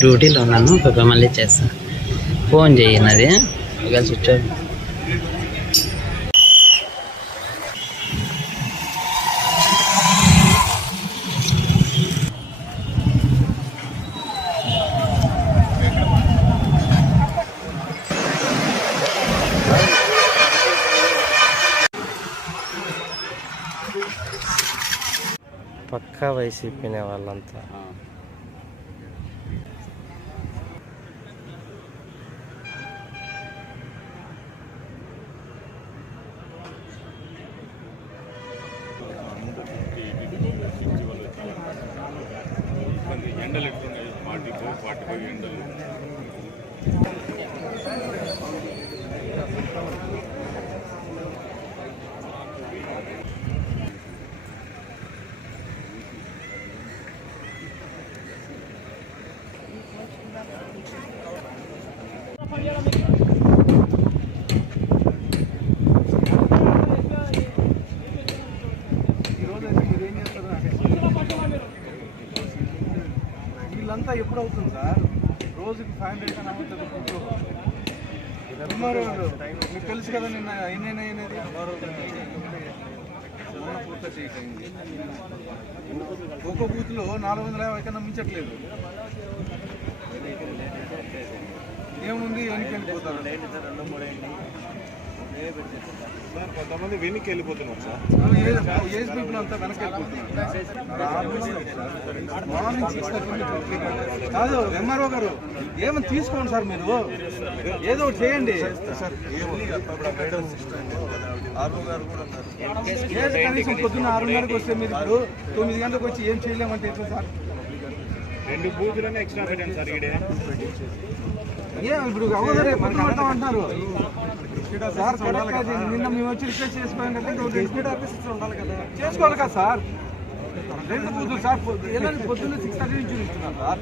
డ్యూటీలో ఉన్నాను, పాప మళ్ళీ చేస్తాను. ఫోన్ చేయన్నది ఒకవేళ స్విచ్ ఆఫ్. పక్కా వైసీపీనే వాళ్ళంతా. ఎండలు ఎక్కున్నాయి, 45 ఎండలు. వీళ్ళంతా ఎప్పుడు అవుతుంది సార్? రోజుకి 500 కన్నా అవుతుంది. మీకు తెలుసు కదా నిన్న ఎన్నైనాయనేది. ఒక్కో బూత్లో 450 కన్నా మించట్లేదు. ఏముంది వెనక్కి వెళ్ళిపోతారు. కొంతమంది వెనక్కి వెళ్ళిపోతున్నారు సార్. ఏజ్ పీపుల్ అంతా వెనక్కి వెళ్ళిపోతున్నారు. మార్నింగ్ 6:30 కాదు. ఎంఆర్ఓ గారు ఏమని తీసుకోండి సార్, మీరు ఏదో ఒకటి చేయండి. కనీసం పొద్దున్న 6:30కి వస్తే మీరు ఇప్పుడు 9 గంటలకు వచ్చి ఏం చేయలేమంటే ఎట్లా సార్? 2 బూతులనే ఎక్స్ట్రా పెట్టండి సార్. ఏం ఇప్పుడు అవసరే పని పడతాం అంటున్నారు సార్. నిన్న మేము వచ్చి రిక్వెస్ట్ చేసుకోవాలి చేసుకోవాలి కదా సార్. 2 బూతులు సార్. పొద్దున్న 6:30 నుంచి ఇస్తున్నారు సార్.